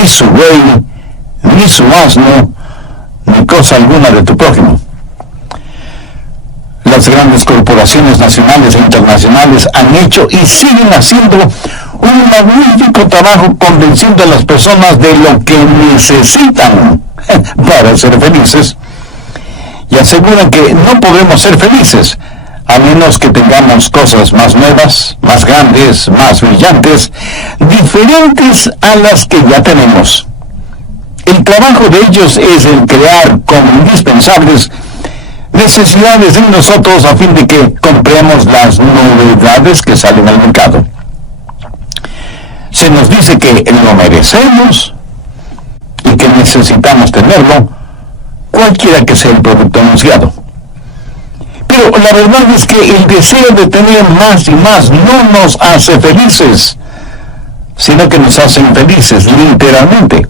ni su buey, ni su asno, ni cosa alguna de tu prójimo. Las grandes corporaciones nacionales e internacionales han hecho y siguen haciendo un magnífico trabajo convenciendo a las personas de lo que necesitan para ser felices, y aseguran que no podremos ser felices a menos que tengamos cosas más nuevas, más grandes, más brillantes, diferentes a las que ya tenemos. El trabajo de ellos es el crear como indispensables necesidades en nosotros a fin de que compremos las novedades que salen al mercado. Se nos dice que lo merecemos y que necesitamos tenerlo, cualquiera que sea el producto anunciado. Pero la verdad es que el deseo de tener más y más no nos hace felices, sino que nos hace infelices, literalmente.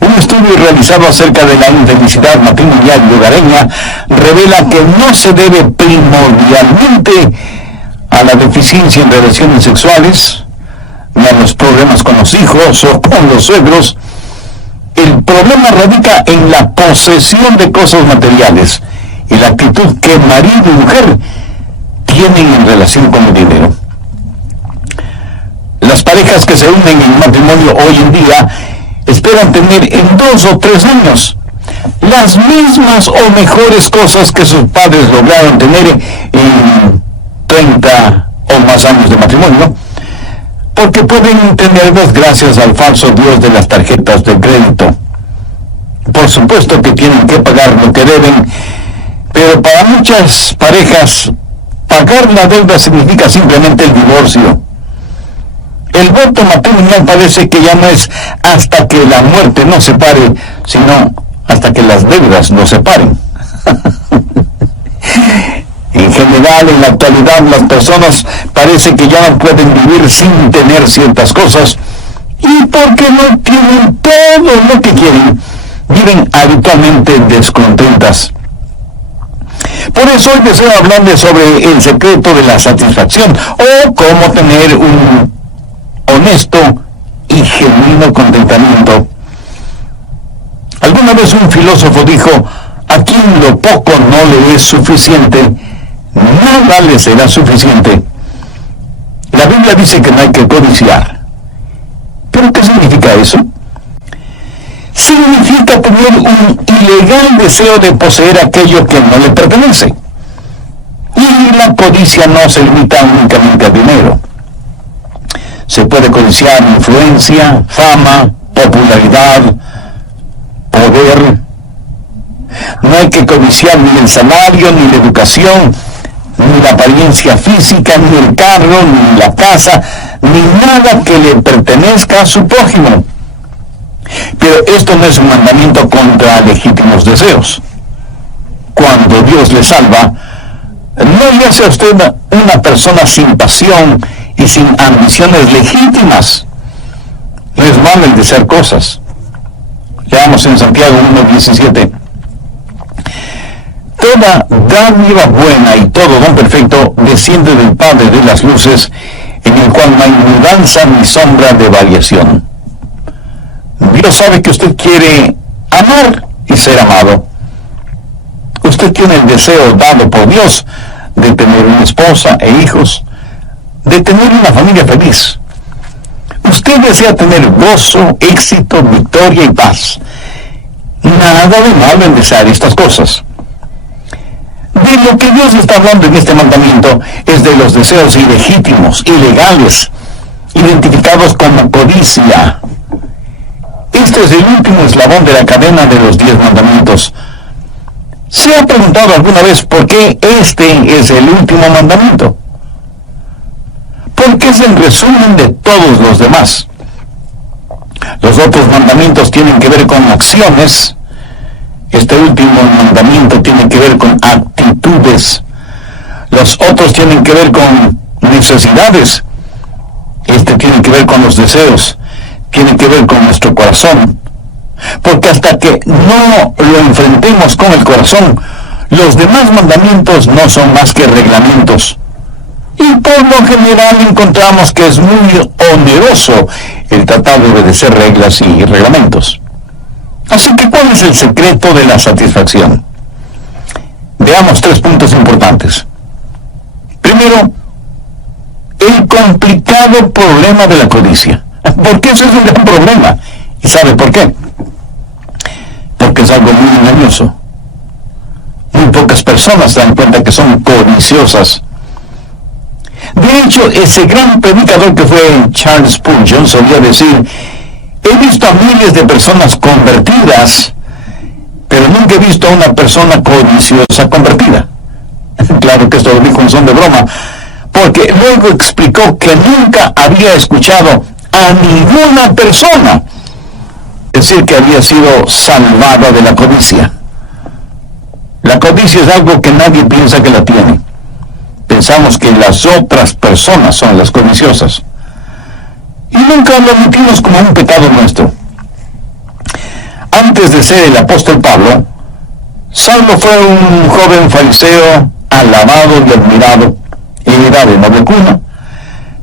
Un estudio realizado acerca de la infelicidad matrimonial y hogareña revela que no se debe primordialmente a la deficiencia en relaciones sexuales, ni a los problemas con los hijos o con los suegros. El problema radica en la posesión de cosas materiales y la actitud que marido y mujer tienen en relación con el dinero. Las parejas que se unen en matrimonio hoy en día esperan tener en 2 o 3 años las mismas o mejores cosas que sus padres lograron tener en 30 o más años de matrimonio, porque pueden tenerlas gracias al falso Dios de las tarjetas de crédito. Por supuesto que tienen que pagar lo que deben, pero para muchas parejas pagar la deuda significa simplemente el divorcio. El voto matrimonial parece que ya no es hasta que la muerte nos separe, sino hasta que las deudas nos separen. En general, en la actualidad, las personas parece que ya no pueden vivir sin tener ciertas cosas, y porque no tienen todo lo que quieren, viven habitualmente descontentas. Por eso hoy deseo hablarles sobre el secreto de la satisfacción, o cómo tener un honesto y genuino contentamiento. Alguna vez un filósofo dijo: a quien lo poco no le es suficiente, nada le será suficiente. La Biblia dice que no hay que codiciar. ¿Pero qué significa eso? Significa tener un ilegal deseo de poseer aquello que no le pertenece. Y la codicia no se limita únicamente al dinero. Se puede codiciar influencia, fama, popularidad, poder. No hay que codiciar ni el salario, ni la educación, ni la apariencia física, ni el carro, ni la casa, ni nada que le pertenezca a su prójimo. Pero esto no es un mandamiento contra legítimos deseos. Cuando Dios le salva, no le hace a usted una persona sin pasión y sin ambiciones legítimas. No es malo el desear cosas. Leamos en Santiago 1:17. Toda dádiva buena y todo don perfecto desciende del Padre de las luces, en el cual no hay mudanza ni sombra de variación. Dios sabe que usted quiere amar y ser amado. Usted tiene el deseo dado por Dios de tener una esposa e hijos, de tener una familia feliz. Usted desea tener gozo, éxito, victoria y paz. Nada de malo en desear estas cosas. De lo que Dios está hablando en este mandamiento es de los deseos ilegítimos, ilegales, identificados como codicia. Este es el último eslabón de la cadena de los 10 mandamientos. ¿Se ha preguntado alguna vez por qué este es el último mandamiento? Porque es el resumen de todos los demás. Los otros mandamientos tienen que ver con acciones. Este último mandamiento tiene que ver con actitudes. Los otros tienen que ver con necesidades. Este tiene que ver con los deseos. Tiene que ver con nuestro corazón. Porque hasta que no lo enfrentemos con el corazón, los demás mandamientos no son más que reglamentos. Y por lo general encontramos que es muy oneroso el tratar de obedecer reglas y reglamentos. Así que, ¿cuál es el secreto de la satisfacción? Veamos 3 puntos importantes. Primero, el complicado problema de la codicia. Porque eso es un gran problema. ¿Y sabe por qué? Porque es algo muy engañoso. Muy pocas personas se dan cuenta que son codiciosas. De hecho, ese gran predicador que fue Charles Spurgeon solía decir: he visto a miles de personas convertidas, pero nunca he visto a una persona codiciosa convertida. Claro que esto lo dijo en son de broma, porque luego explicó que nunca había escuchado a ninguna persona decir que había sido salvada de la codicia. La codicia es algo que nadie piensa que la tiene. Pensamos que las otras personas son las codiciosas. Y nunca lo admitimos como un pecado nuestro. Antes de ser el apóstol Pablo, Saulo fue un joven fariseo alabado y admirado. Era de noble cuna,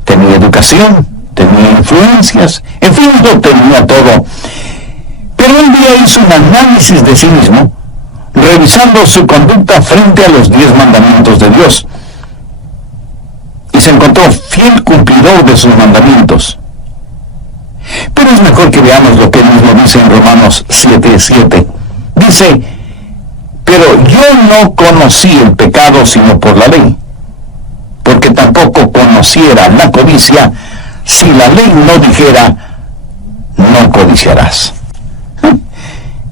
tenía educación, tenía influencias, en fin, lo tenía todo. Pero un día hizo un análisis de sí mismo, revisando su conducta frente a los 10 mandamientos de Dios. Y se encontró fiel cumplidor de sus mandamientos. Pero es mejor que veamos lo que él mismo dice en Romanos 7:7. Dice: pero yo no conocí el pecado sino por la ley, porque tampoco conociera la codicia si la ley no dijera: no codiciarás.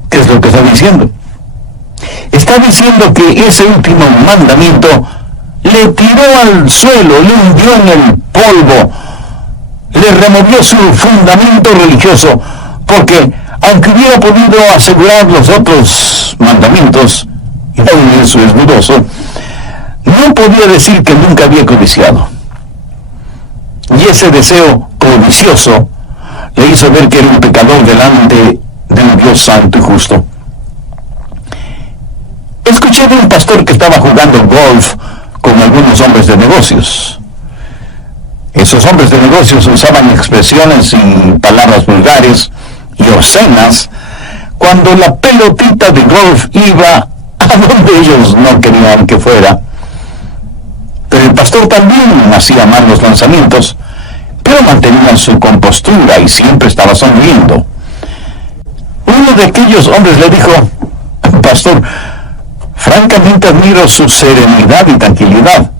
¿Qué es lo que está diciendo? Está diciendo que ese último mandamiento le tiró al suelo, le hundió en el polvo, le removió su fundamento religioso, porque aunque hubiera podido asegurar los otros mandamientos, y aún eso es dudoso, no podía decir que nunca había codiciado. Y ese deseo codicioso le hizo ver que era un pecador delante de un Dios santo y justo. Escuché de un pastor que estaba jugando golf con algunos hombres de negocios. Esos hombres de negocios usaban expresiones y palabras vulgares y obscenas cuando la pelotita de golf iba a donde ellos no querían que fuera. Pero el pastor también hacía malos lanzamientos, pero mantenía su compostura y siempre estaba sonriendo. Uno de aquellos hombres le dijo: pastor, francamente admiro su serenidad y tranquilidad.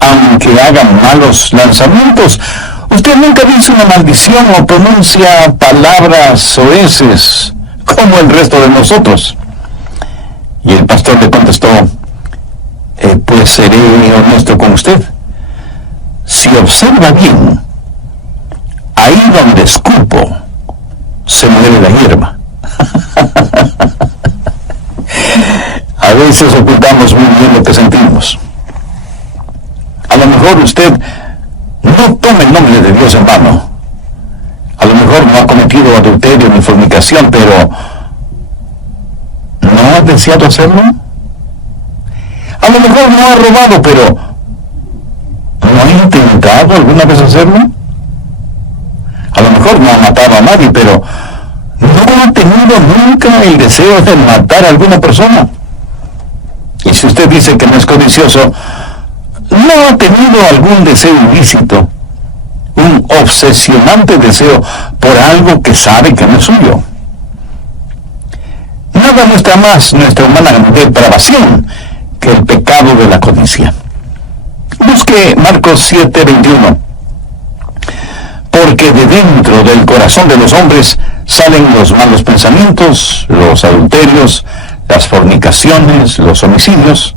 Aunque hagan malos lanzamientos, usted nunca dice una maldición o pronuncia palabras soeces como el resto de nosotros. Y el pastor le contestó: pues seré honesto con usted. Si observa bien, ahí donde escupo, se muere la hierba. A veces ocultamos muy bien lo que sentimos. A lo mejor usted no tome el nombre de Dios en vano. A lo mejor no ha cometido adulterio ni fornicación, pero ¿no ha deseado hacerlo? A lo mejor no ha robado, pero ¿no ha intentado alguna vez hacerlo? A lo mejor no ha matado a nadie, pero ¿no ha tenido nunca el deseo de matar a alguna persona? Y si usted dice que no es codicioso, ¿no ha tenido algún deseo ilícito? Un obsesionante deseo por algo que sabe que no es suyo. Nada muestra más nuestra humana depravación que el pecado de la codicia. Busque Marcos 7:21. Porque de dentro del corazón de los hombres salen los malos pensamientos, los adulterios, las fornicaciones, los homicidios.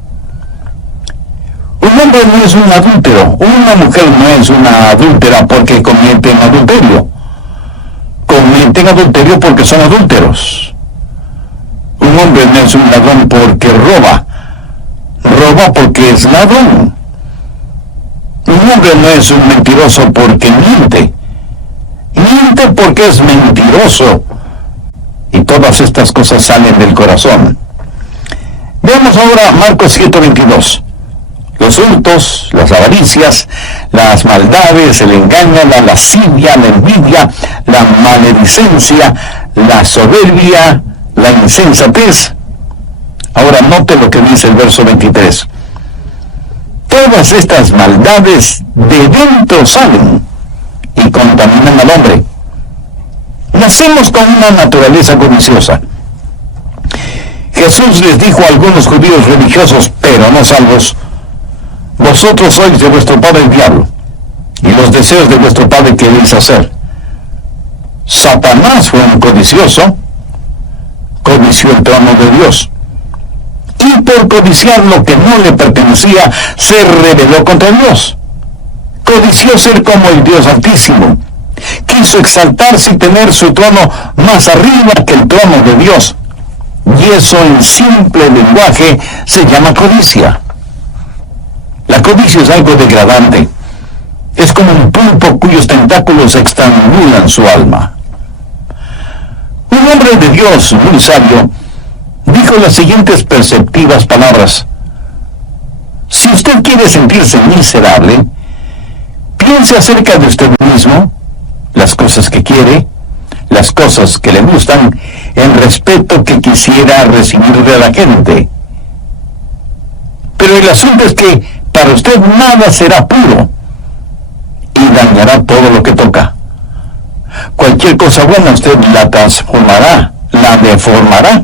Un hombre no es un adúltero, una mujer no es una adúltera porque cometen adulterio. Cometen adulterio porque son adúlteros. Un hombre no es un ladrón porque roba. Roba porque es ladrón. Un hombre no es un mentiroso porque miente. Miente porque es mentiroso. Y todas estas cosas salen del corazón. Veamos ahora Marcos 7:22. Los hurtos, las avaricias, las maldades, el engaño, la lascivia, la envidia, la maledicencia, la soberbia, la insensatez. Ahora note lo que dice el verso 23. Todas estas maldades de dentro salen y contaminan al hombre. Nacemos con una naturaleza codiciosa. Jesús les dijo a algunos judíos religiosos, pero no salvos: vosotros sois de vuestro padre el diablo, y los deseos de vuestro padre queréis hacer. Satanás fue un codicioso, codició el trono de Dios, y por codiciar lo que no le pertenecía, se rebeló contra Dios. Codició ser como el Dios Altísimo. Quiso exaltarse y tener su trono más arriba que el trono de Dios. Y eso en simple lenguaje se llama codicia. La codicia es algo degradante. Es como un pulpo cuyos tentáculos estrangulan su alma. Un hombre de Dios muy sabio dijo las siguientes perceptivas palabras: si usted quiere sentirse miserable, piense acerca de usted mismo, las cosas que quiere, las cosas que le gustan, el respeto que quisiera recibir de la gente. Pero el asunto es que para usted nada será puro y dañará todo lo que toca. Cualquier cosa buena usted la transformará, la deformará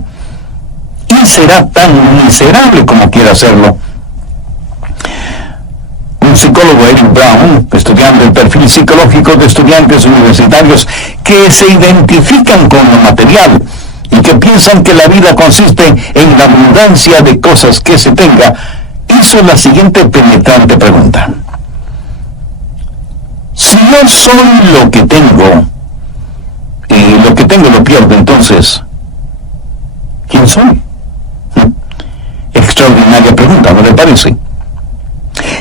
y será tan miserable como quiera hacerlo. Un psicólogo, Eric Brown, estudiando el perfil psicológico de estudiantes universitarios que se identifican con lo material y que piensan que la vida consiste en la abundancia de cosas que se tenga, hizo la siguiente penetrante pregunta: si yo soy lo que tengo y lo que tengo lo pierdo, entonces ¿quién soy? Extraordinaria pregunta, ¿no le parece?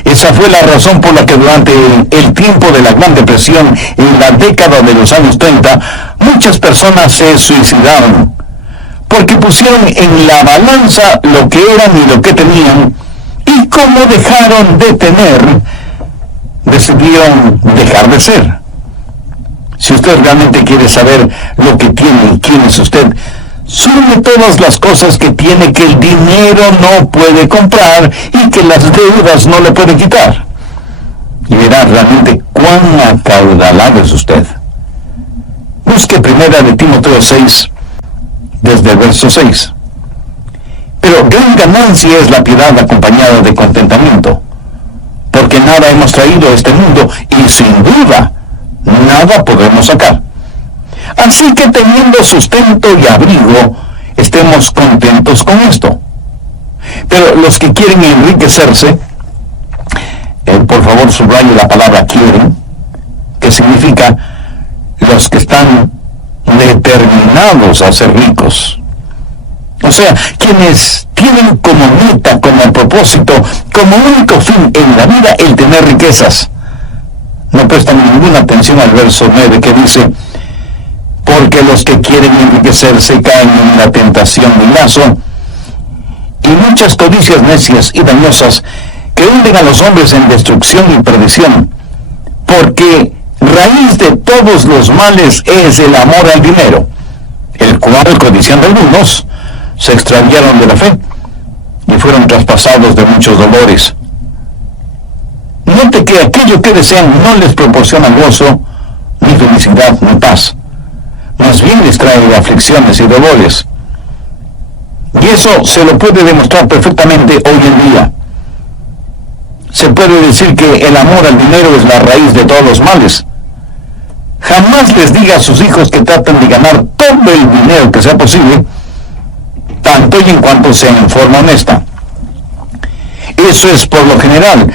Esa fue la razón por la que durante el tiempo de la Gran Depresión, en la década de los años 30, muchas personas se suicidaron, porque pusieron en la balanza lo que eran y lo que tenían, y como dejaron de tener, decidieron dejar de ser. Si usted realmente quiere saber lo que tiene y quién es usted, sume todas las cosas que tiene que el dinero no puede comprar y que las deudas no le pueden quitar, y verá realmente cuán acaudalado es usted. Busque primera de Timoteo 6, desde el verso 6. Pero gran ganancia es la piedad acompañada de contentamiento, porque nada hemos traído a este mundo y sin duda nada podremos sacar. Así que teniendo sustento y abrigo, estemos contentos con esto. Pero los que quieren enriquecerse, por favor subraye la palabra quieren, que significa los que están determinados a ser ricos. O sea, quienes tienen como meta, como propósito, como único fin en la vida el tener riquezas. No prestan ninguna atención al verso 9 que dice: porque los que quieren enriquecerse caen en la tentación y lazo, y muchas codicias necias y dañosas que hunden a los hombres en destrucción y perdición, porque raíz de todos los males es el amor al dinero, el cual, codiciando algunos, se extraviaron de la fe y fueron traspasados de muchos dolores. Note que aquello que desean no les proporciona gozo, ni felicidad, ni paz. Más bien les trae aflicciones y dolores. Y eso se lo puede demostrar perfectamente hoy en día. Se puede decir que el amor al dinero es la raíz de todos los males. Jamás les diga a sus hijos que traten de ganar todo el dinero que sea posible, tanto y en cuanto sea en forma honesta. Eso es por lo general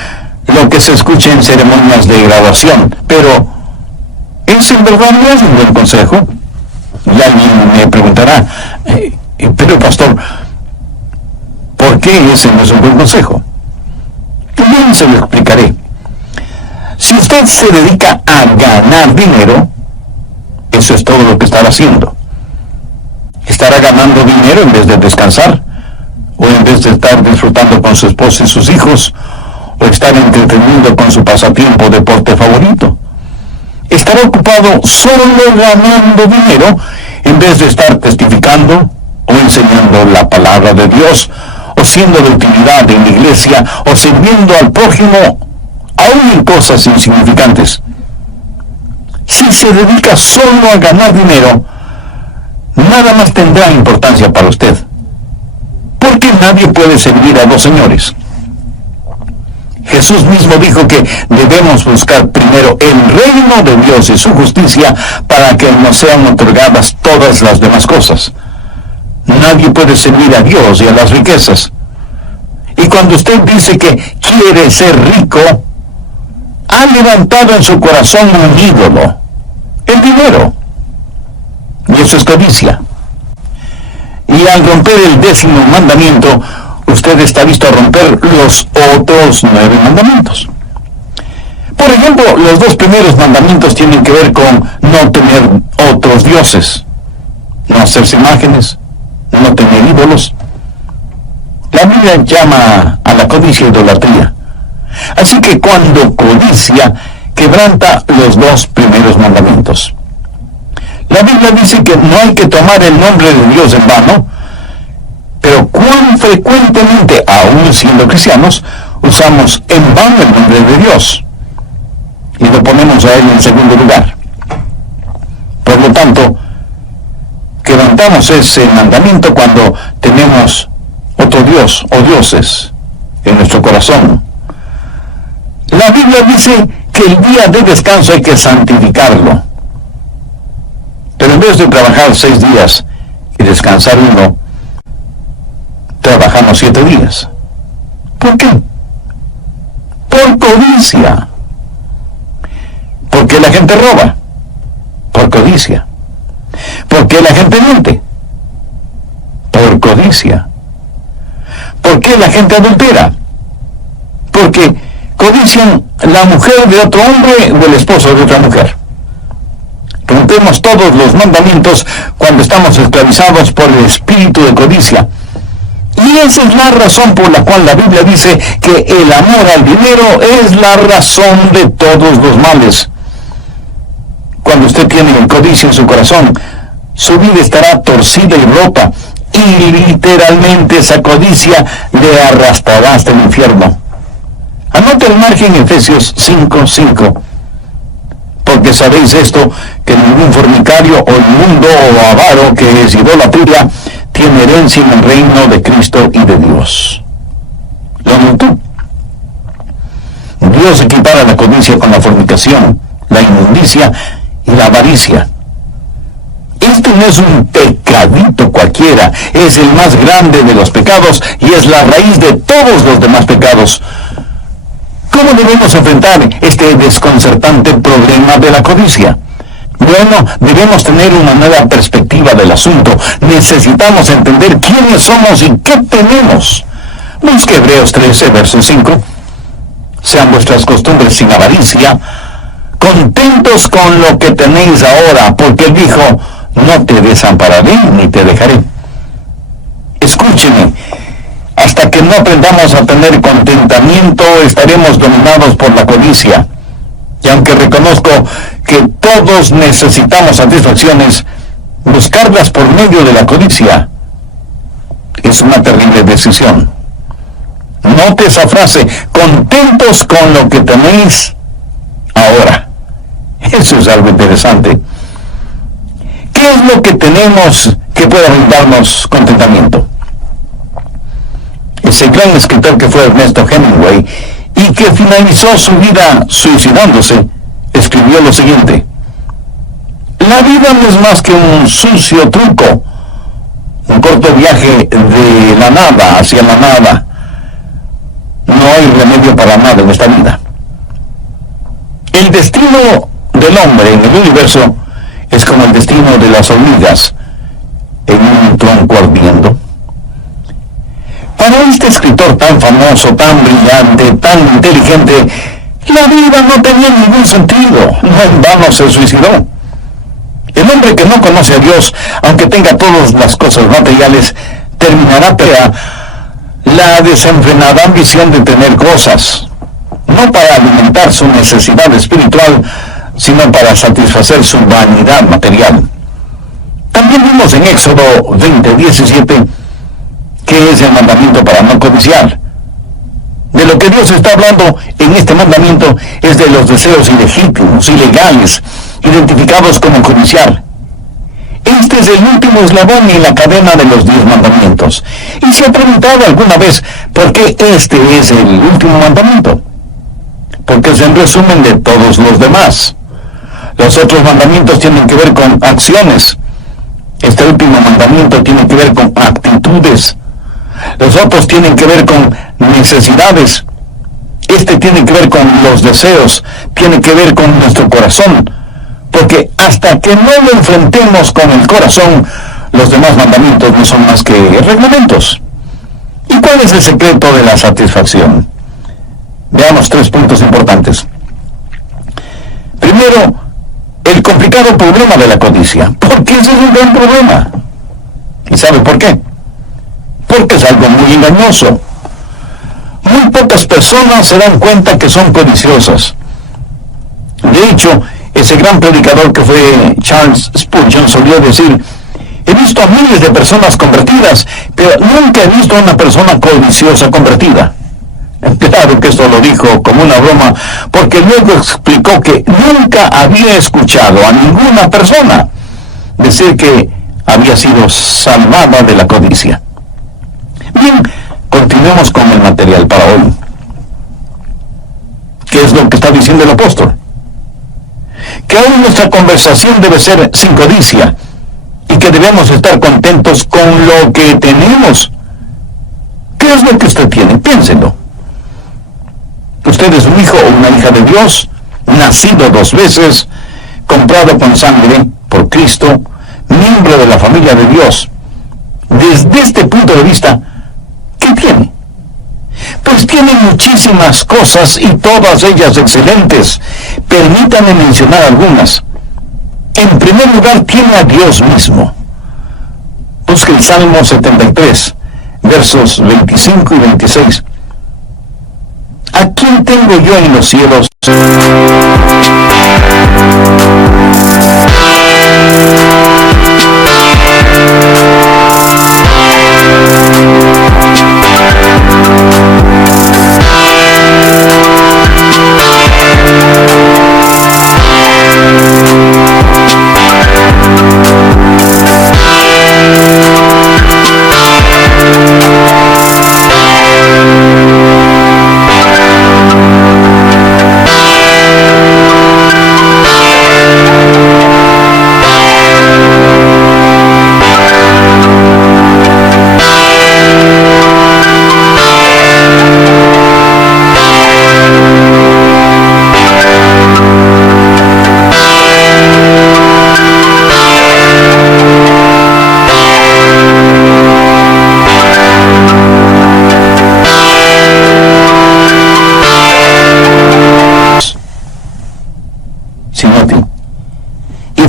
lo que se escucha en ceremonias de graduación, pero ¿ese en verdad no es un buen consejo? Y alguien me preguntará, pero pastor, ¿por qué ese no es un buen consejo? Bien, se lo explicaré. Si usted se dedica a ganar dinero, eso es todo lo que estará haciendo. Estará ganando dinero en vez de descansar, o en vez de estar disfrutando con su esposa y sus hijos, o estar entretenido con su pasatiempo o deporte favorito. Estará ocupado solo ganando dinero en vez de estar testificando o enseñando la palabra de Dios, o siendo de utilidad en la iglesia, o sirviendo al prójimo, aún en cosas insignificantes. Si se dedica solo a ganar dinero, nada más tendrá importancia para usted, porque nadie puede servir a dos señores. Jesús mismo dijo que debemos buscar primero el reino de Dios y su justicia para que nos sean otorgadas todas las demás cosas. Nadie puede servir a Dios y a las riquezas. Y cuando usted dice que quiere ser rico, ha levantado en su corazón un ídolo, el dinero. Y eso es codicia. Y al romper el 10º mandamiento, usted está listo a romper los otros 9 mandamientos. Por ejemplo, los 2 primeros mandamientos tienen que ver con no tener otros dioses, no hacerse imágenes, no tener ídolos. La Biblia llama a la codicia idolatría. Así que cuando codicia, quebranta los 2 primeros mandamientos. La Biblia dice que no hay que tomar el nombre de Dios en vano, pero cuán frecuentemente, aún siendo cristianos, usamos en vano el nombre de Dios y lo ponemos a Él en segundo lugar. Por lo tanto, quebrantamos ese mandamiento cuando tenemos otro Dios o dioses en nuestro corazón. La Biblia dice que el día de descanso hay que santificarlo. Pero en vez de trabajar 6 días y descansar 1, trabajamos 7 días. ¿Por qué? Por codicia. ¿Por qué la gente roba? Por codicia. ¿Por qué la gente miente? Por codicia. ¿Por qué la gente adultera? Porque codician la mujer de otro hombre o el esposo de otra mujer. Rompemos todos los mandamientos cuando estamos esclavizados por el espíritu de codicia. Y esa es la razón por la cual la Biblia dice que el amor al dinero es la razón de todos los males. Cuando usted tiene codicia en su corazón, su vida estará torcida y rota, y literalmente esa codicia le arrastrará hasta el infierno. Anote el margen en Efesios 5:5. Porque sabéis esto, que ningún fornicario o inmundo o avaro, que es idolatría, tiene herencia en el reino de Cristo y de Dios. ¿Lo notó? Dios equipara la codicia con la fornicación, la inmundicia y la avaricia. Este no es un pecadito cualquiera, es el más grande de los pecados y es la raíz de todos los demás pecados. ¿Cómo debemos enfrentar este desconcertante problema de la codicia? Bueno, debemos tener una nueva perspectiva del asunto. Necesitamos entender quiénes somos y qué tenemos. Busque Hebreos 13, verso 5. Sean vuestras costumbres sin avaricia, contentos con lo que tenéis ahora, porque Él dijo, no te desampararé ni te dejaré. Escúcheme. Hasta que no aprendamos a tener contentamiento, estaremos dominados por la codicia. Y aunque reconozco que todos necesitamos satisfacciones, buscarlas por medio de la codicia es una terrible decisión. Note esa frase, contentos con lo que tenéis ahora. Eso es algo interesante. ¿Qué es lo que tenemos que pueda brindarnos contentamiento? Ese gran escritor que fue Ernesto Hemingway y que finalizó su vida suicidándose, escribió lo siguiente: la vida no es más que un sucio truco, un corto viaje de la nada hacia la nada. No hay remedio para nada en esta vida. El destino del hombre en el universo es como el destino de las hormigas en un tronco ardiendo. Para este escritor tan famoso, tan brillante, tan inteligente, la vida no tenía ningún sentido. No en vano se suicidó. El hombre que no conoce a Dios, aunque tenga todas las cosas materiales, terminará la desenfrenada ambición de tener cosas. no para alimentar su necesidad espiritual, sino para satisfacer su vanidad material. También vimos en Éxodo 20:17 que es el mandamiento para no codiciar. De lo que Dios está hablando en este mandamiento es de los deseos ilegítimos, ilegales, identificados como codiciar. Este es el último eslabón en la cadena de los 10 mandamientos. ¿Y se ha preguntado alguna vez por qué este es el último mandamiento? Porque es el resumen de todos los demás. Los otros mandamientos tienen que ver con acciones. Este último mandamiento tiene que ver con actitudes. Los otros tienen que ver con necesidades. Este tiene que ver con los deseos, tiene que ver con nuestro corazón. Porque hasta que no lo enfrentemos con el corazón, los demás mandamientos no son más que reglamentos. ¿Y cuál es el secreto de la satisfacción? Veamos 3 puntos importantes. Primero, el complicado problema de la codicia. Porque ese es un gran problema. ¿Y sabe por qué? Porque es algo muy engañoso. Muy pocas personas se dan cuenta que son codiciosas. De hecho, ese gran predicador que fue Charles Spurgeon solía decir: he visto a miles de personas convertidas, pero nunca he visto a una persona codiciosa convertida. Claro que esto lo dijo como una broma, porque luego explicó que nunca había escuchado a ninguna persona decir que había sido salvada de la codicia. Bien, continuemos con el material para hoy. ¿Qué es lo que está diciendo el apóstol? Que aún nuestra conversación debe ser sin codicia y que debemos estar contentos con lo que tenemos. ¿Qué es lo que usted tiene? Piénselo. Usted es un hijo o una hija de Dios, nacido 2 veces, comprado con sangre por Cristo, miembro de la familia de Dios. Desde este punto de vista, ¿qué tiene? Pues tiene muchísimas cosas y todas ellas excelentes. Permítanme mencionar algunas. En primer lugar, tiene a Dios mismo. Busque el Salmo 73, versos 25 y 26. ¿A quién tengo yo en los cielos?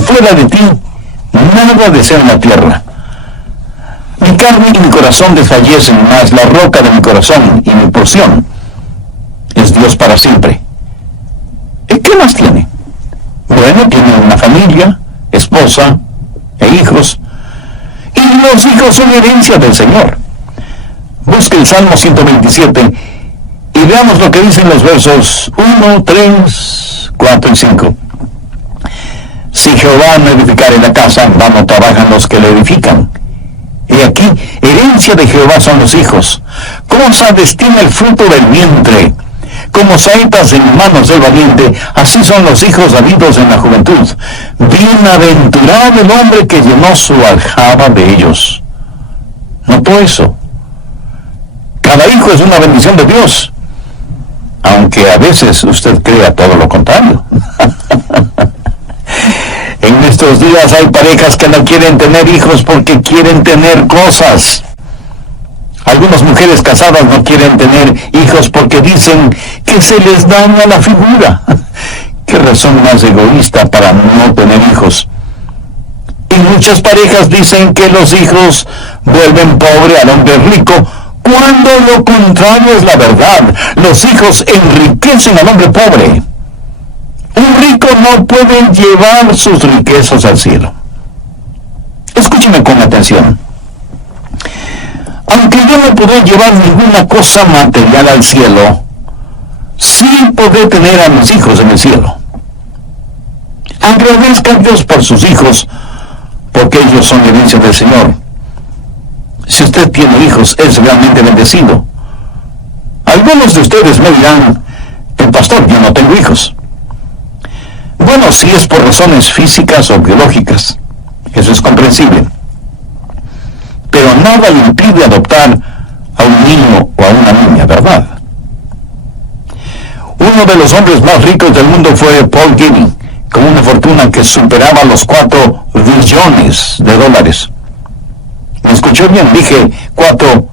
Fuera de ti, nada desea en la tierra. Mi carne y mi corazón desfallecen, mas la roca de mi corazón y mi porción es Dios para siempre. ¿Y qué más tiene? Bueno, tiene una familia, esposa e hijos, y los hijos son herencia del Señor. Busque el Salmo 127 y veamos lo que dicen los versos 1, 3, 4 y 5. Si Jehová no edificare la casa, vano trabajan los que la edifican. Y aquí, herencia de Jehová son los hijos. Cosa destina el fruto del vientre. Como saetas en manos del valiente, así son los hijos habidos en la juventud. Bienaventurado el hombre que llenó su aljaba de ellos. ¿Notó eso? Cada hijo es una bendición de Dios, aunque a veces usted crea todo lo contrario. En estos días hay parejas que no quieren tener hijos porque quieren tener cosas. Algunas mujeres casadas no quieren tener hijos porque dicen que se les daña la figura. ¿Qué razón más egoísta para no tener hijos? Y muchas parejas dicen que los hijos vuelven pobre al hombre rico cuando lo contrario es la verdad. Los hijos enriquecen al hombre pobre. Un rico no puede llevar sus riquezas al cielo. Escúcheme con atención. Aunque yo no podré llevar ninguna cosa material al cielo, sí podré tener a mis hijos en el cielo. Agradezca a Dios por sus hijos, porque ellos son herencia del Señor. Si usted tiene hijos, es realmente bendecido. Algunos de ustedes me dirán, pastor, yo no tengo hijos. Bueno, si es por razones físicas o biológicas, eso es comprensible. Pero nada le impide adoptar a un niño o a una niña, ¿verdad? Uno de los hombres más ricos del mundo fue Paul Gini, con una fortuna que superaba los 4 billones de dólares. ¿Me escuchó bien? Dije 4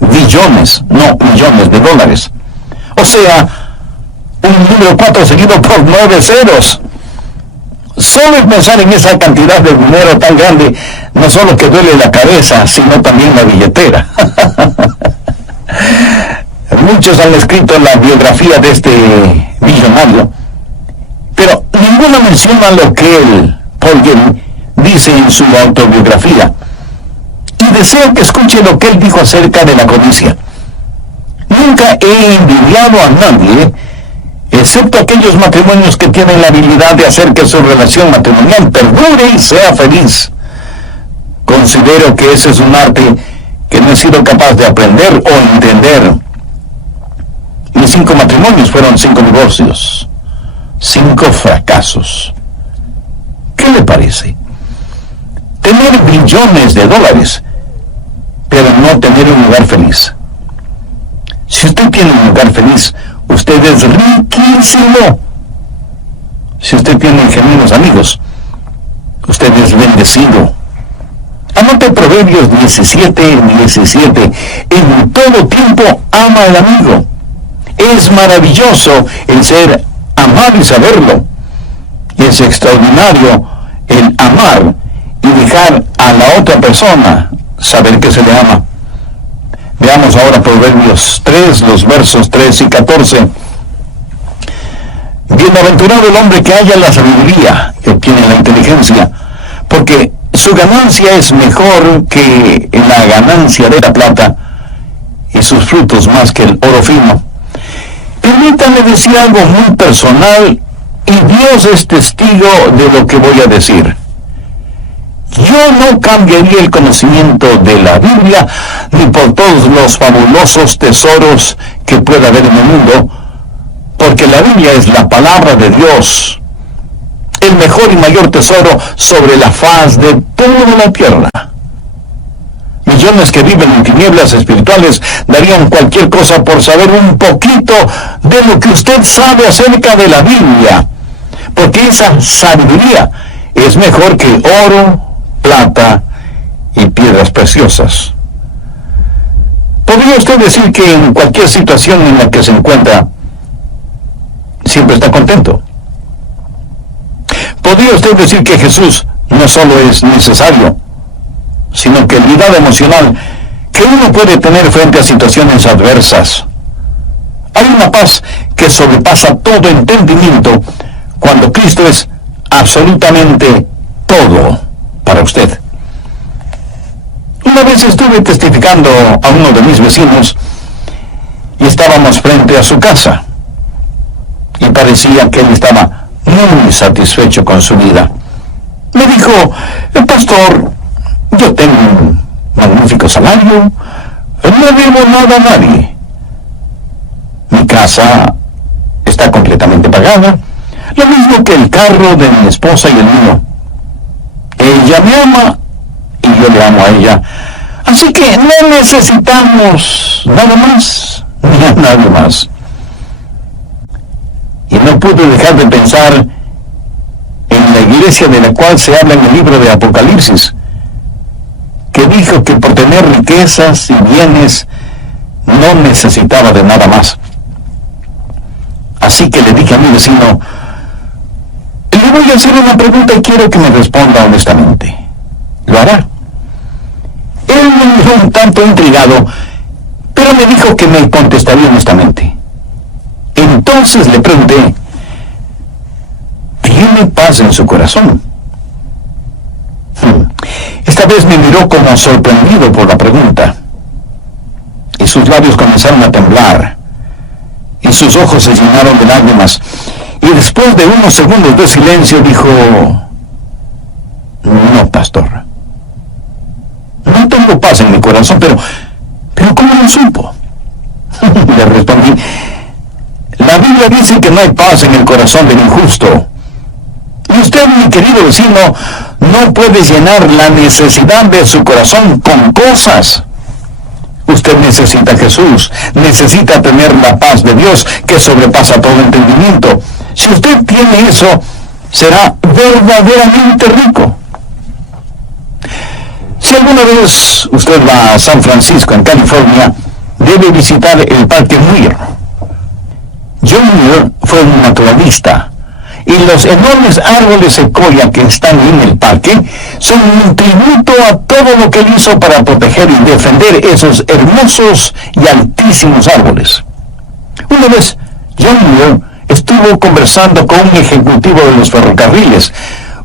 billones, no millones de dólares. O sea, un número 4 seguido por 9 ceros. Solo el pensar en esa cantidad de dinero tan grande, no solo que duele la cabeza, sino también la billetera. Muchos han escrito la biografía de este millonario, pero ninguno menciona lo que él, Paul Gini, dice en su autobiografía. Y deseo que escuche lo que él dijo acerca de la codicia. Nunca he envidiado a nadie, excepto aquellos matrimonios que tienen la habilidad de hacer que su relación matrimonial perdure y sea feliz. Considero que ese es un arte que no he sido capaz de aprender o entender. Mis 5 matrimonios fueron 5 divorcios, 5 fracasos. ¿Qué le parece? Tener billones de dólares, pero no tener un lugar feliz. Si usted tiene un lugar feliz, usted es riquísimo. Si usted tiene genuinos amigos, usted es bendecido. Anote Proverbios 17:17. En todo tiempo ama al amigo. Es maravilloso el ser amado y saberlo. Y es extraordinario el amar y dejar a la otra persona saber que se le ama. Veamos ahora Proverbios 3, los versos 3 y 14. Bienaventurado el hombre que halla la sabiduría y obtiene la inteligencia, porque su ganancia es mejor que la ganancia de la plata, y sus frutos más que el oro fino. Permítame decir algo muy personal, y Dios es testigo de lo que voy a decir. Yo no cambiaría el conocimiento de la Biblia ni por todos los fabulosos tesoros que pueda haber en el mundo, porque la Biblia es la palabra de Dios, el mejor y mayor tesoro sobre la faz de toda la tierra. Millones que viven en tinieblas espirituales darían cualquier cosa por saber un poquito de lo que usted sabe acerca de la Biblia, porque esa sabiduría es mejor que oro, plata y piedras preciosas. ¿Podría usted decir que en cualquier situación en la que se encuentra, siempre está contento? ¿Podría usted decir que Jesús no solo es necesario, sino que la unidad emocional que uno puede tener frente a situaciones adversas? Hay una paz que sobrepasa todo entendimiento cuando Cristo es absolutamente todo para usted. Una vez estuve testificando a uno de mis vecinos y estábamos frente a su casa y parecía que él estaba muy satisfecho con su vida. Me dijo: pastor, yo tengo un magnífico salario, no debo nada a nadie, mi casa está completamente pagada, lo mismo que el carro de mi esposa y el mío. Ella me ama y yo le amo a ella, así que no necesitamos nada más ni a nadie más. Y no pude dejar de pensar en la iglesia de la cual se habla en el libro de Apocalipsis, que dijo que por tener riquezas y bienes no necesitaba de nada más. Así que le dije a mi vecino: le voy a hacer una pregunta y quiero que me responda honestamente. ¿Lo hará? Él me miró un tanto intrigado, Dios me dijo que me contestaría honestamente. Entonces le pregunté, ¿tiene paz en su corazón? Esta vez me miró como sorprendido por la pregunta, y sus labios comenzaron a temblar, y sus ojos se llenaron de lágrimas, y después de unos segundos de silencio dijo, no, pastor, no tengo paz en mi corazón, pero ¿cómo lo supo? Le respondí, la Biblia dice que no hay paz en el corazón del injusto. Y usted, mi querido vecino, no puede llenar la necesidad de su corazón con cosas. Usted necesita a Jesús, necesita tener la paz de Dios que sobrepasa todo entendimiento. Si usted tiene eso, será verdaderamente rico. Si alguna vez usted va a San Francisco, en California, debe visitar el Parque Muir. John Muir fue un naturalista, y los enormes árboles secoya que están en el parque son un tributo a todo lo que él hizo para proteger y defender esos hermosos y altísimos árboles. Una vez, John Muir estuvo conversando con un ejecutivo de los ferrocarriles,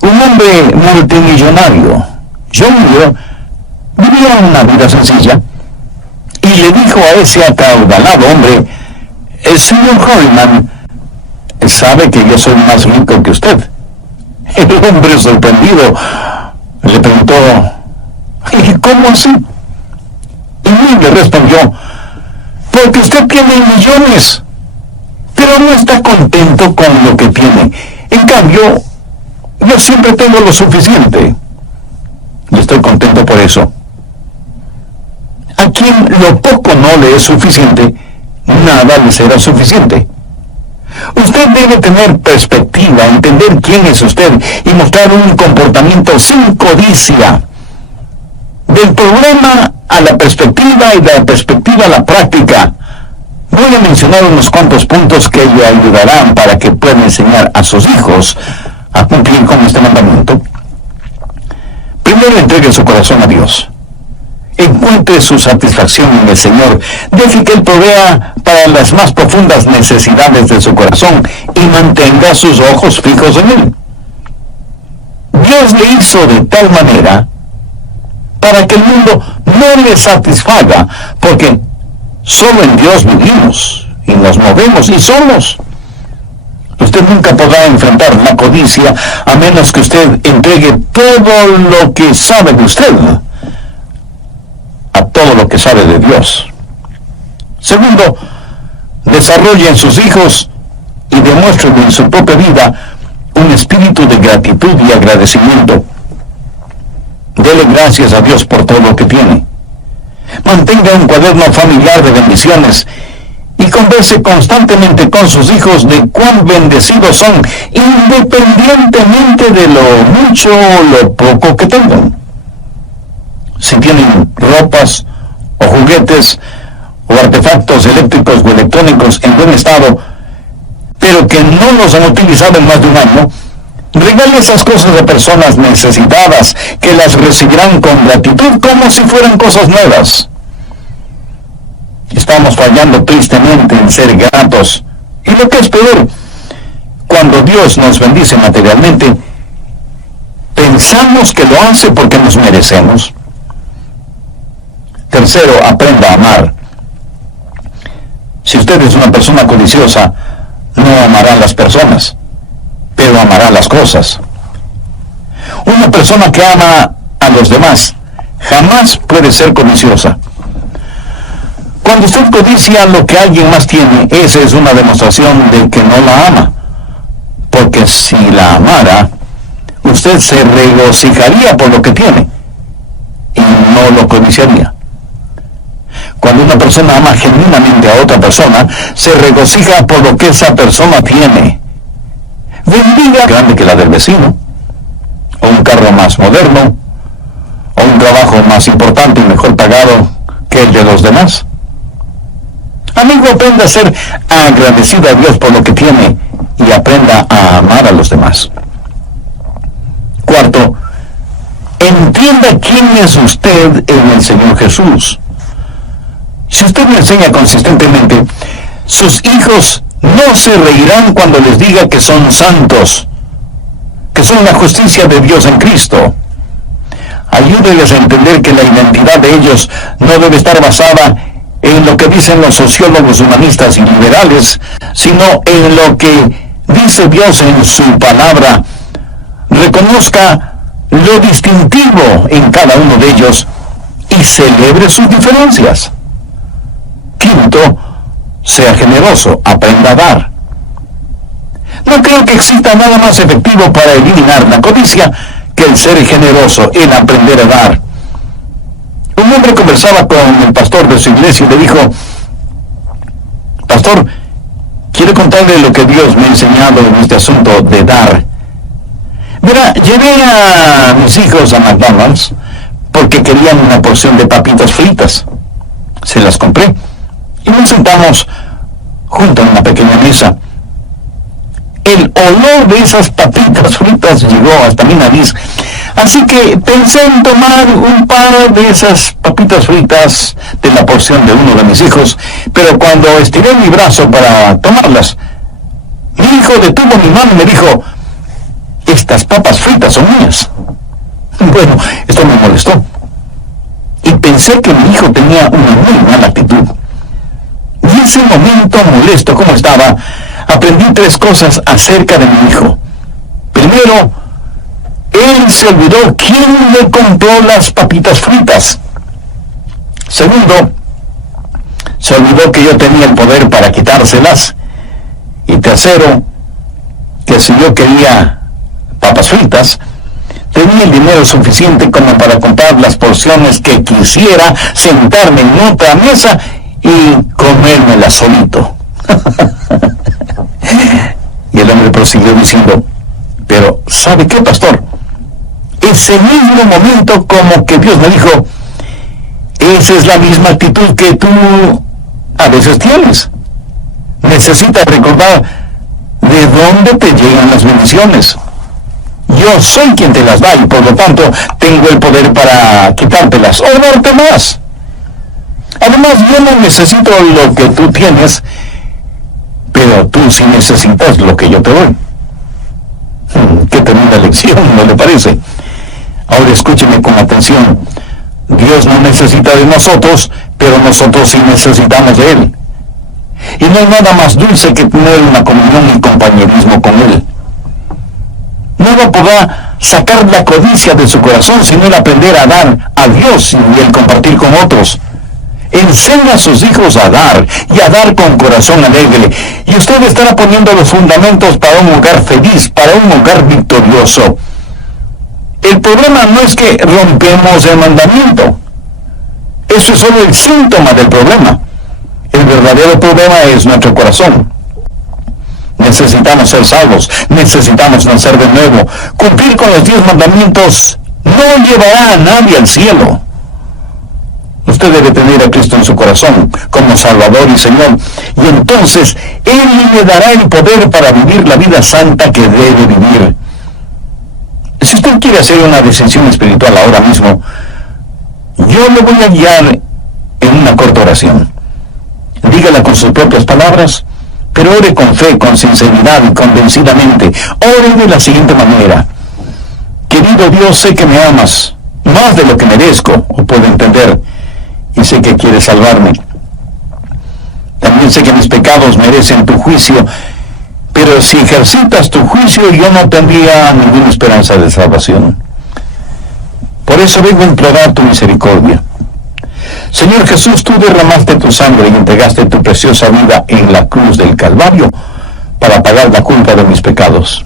un hombre multimillonario. John Muir vivía una vida sencilla, y le dijo a ese acaudalado hombre, el señor Harriman sabe que yo soy más rico que usted. El hombre, sorprendido, le preguntó, ¿y cómo así? Y Muir le respondió, porque usted tiene millones, pero no está contento con lo que tiene. En cambio, yo siempre tengo lo suficiente, y estoy contento por eso. A quien lo poco no le es suficiente, nada le será suficiente. Usted debe tener perspectiva, entender quién es usted y mostrar un comportamiento sin codicia. Del problema a la perspectiva y de la perspectiva a la práctica. Voy a mencionar unos cuantos puntos que le ayudarán para que pueda enseñar a sus hijos a cumplir con este mandamiento. Primero, entregue su corazón a Dios. Encuentre su satisfacción en el Señor. Deje que Él provea para las más profundas necesidades de su corazón y mantenga sus ojos fijos en Él. Dios le hizo de tal manera para que el mundo no le satisfaga, porque solo en Dios vivimos y nos movemos y somos. Usted nunca podrá enfrentar la codicia a menos que usted entregue todo lo que sabe de usted a todo lo que sabe de Dios. Segundo, desarrolle en sus hijos y demuestren en su propia vida un espíritu de gratitud y agradecimiento. Dele gracias a Dios por todo lo que tiene. Mantenga un cuaderno familiar de bendiciones y converse constantemente con sus hijos de cuán bendecidos son, independientemente de lo mucho o lo poco que tengan. Si tienen ropas o juguetes o artefactos eléctricos o electrónicos en buen estado, pero que no los han utilizado en más de un año, regale esas cosas a personas necesitadas que las recibirán con gratitud como si fueran cosas nuevas. Estamos fallando tristemente en ser gratos, y lo que es peor, cuando Dios nos bendice materialmente, pensamos que lo hace porque nos merecemos. Tercero, aprenda a amar. Si usted es una persona codiciosa, no amará a las personas, pero amará las cosas. Una persona que ama a los demás jamás puede ser codiciosa. Cuando usted codicia lo que alguien más tiene, esa es una demostración de que no la ama. Porque si la amara, usted se regocijaría por lo que tiene y no lo codiciaría. Cuando una persona ama genuinamente a otra persona, se regocija por lo que esa persona tiene. Bendiga grande que la del vecino, o un carro más moderno, o un trabajo más importante y mejor pagado que el de los demás. Amigo, aprenda a ser agradecido a Dios por lo que tiene y aprenda a amar a los demás. Cuarto, entienda quién es usted en el Señor Jesús. Si usted me enseña consistentemente, sus hijos no se reirán cuando les diga que son santos, que son la justicia de Dios en Cristo. Ayúdeles a entender que la identidad de ellos no debe estar basada en lo que dicen los sociólogos humanistas y liberales, sino en lo que dice Dios en su palabra. Reconozca lo distintivo en cada uno de ellos y celebre sus diferencias. Quinto, sea generoso, aprenda a dar. No creo que exista nada más efectivo para eliminar la codicia que el ser generoso, el aprender a dar. Un hombre conversaba con el pastor de su iglesia y le dijo: pastor, quiero contarle lo que Dios me ha enseñado en este asunto de dar. Verá, llevé a mis hijos a McDonald's porque querían una porción de papitas fritas. Se las compré y nos sentamos junto a una pequeña mesa. El olor de esas papitas fritas llegó hasta mi nariz, así que pensé en tomar un par de esas papitas fritas de la porción de uno de mis hijos, pero cuando estiré mi brazo para tomarlas, mi hijo detuvo mi mano y me dijo: estas papas fritas son mías. Bueno, esto me molestó y pensé que mi hijo tenía una muy mala actitud. Y ese momento, molesto como estaba, aprendí 3 cosas acerca de mi hijo. Primero, él se olvidó quién le compró las papitas fritas. Segundo, se olvidó que yo tenía el poder para quitárselas. Y tercero, que si yo quería papas fritas, tenía el dinero suficiente como para comprar las porciones que quisiera, sentarme en otra mesa y comérmela solito. Y el hombre prosiguió diciendo: pero ¿sabe qué, pastor? Ese mismo momento como que Dios me dijo: esa es la misma actitud que tú a veces tienes. Necesitas recordar de dónde te llegan las bendiciones. Yo soy quien te las da y por lo tanto tengo el poder para quitártelas o darte más. Además, yo no necesito lo que tú tienes, pero tú sí necesitas lo que yo te doy. Qué tremenda lección, ¿no le parece? Ahora escúcheme con atención. Dios no necesita de nosotros, pero nosotros sí necesitamos de Él. Y no hay nada más dulce que tener una comunión y compañerismo con Él. Nada podrá sacar la codicia de su corazón sino el aprender a dar a Dios y el compartir con otros. Enseña a sus hijos a dar y a dar con corazón alegre, y usted estará poniendo los fundamentos para un hogar feliz, para un hogar victorioso. El problema no es que rompemos el mandamiento. Eso es solo el síntoma del problema. El verdadero problema es nuestro corazón. Necesitamos ser salvos, necesitamos nacer de nuevo. Cumplir con los 10 mandamientos no llevará a nadie al cielo. Usted debe tener a Cristo en su corazón como Salvador y Señor, y entonces Él le dará el poder para vivir la vida santa que debe vivir. Si usted quiere hacer una decisión espiritual ahora mismo, yo le voy a guiar en una corta oración. Dígala con sus propias palabras, pero ore con fe, con sinceridad y convencidamente. Ore de la siguiente manera: querido Dios, sé que me amas más de lo que merezco o puedo entender, y sé que quieres salvarme. También sé que mis pecados merecen tu juicio, pero si ejercitas tu juicio yo no tendría ninguna esperanza de salvación. Por eso vengo a implorar tu misericordia. Señor Jesús, tú derramaste tu sangre y entregaste tu preciosa vida en la cruz del Calvario para pagar la culpa de mis pecados.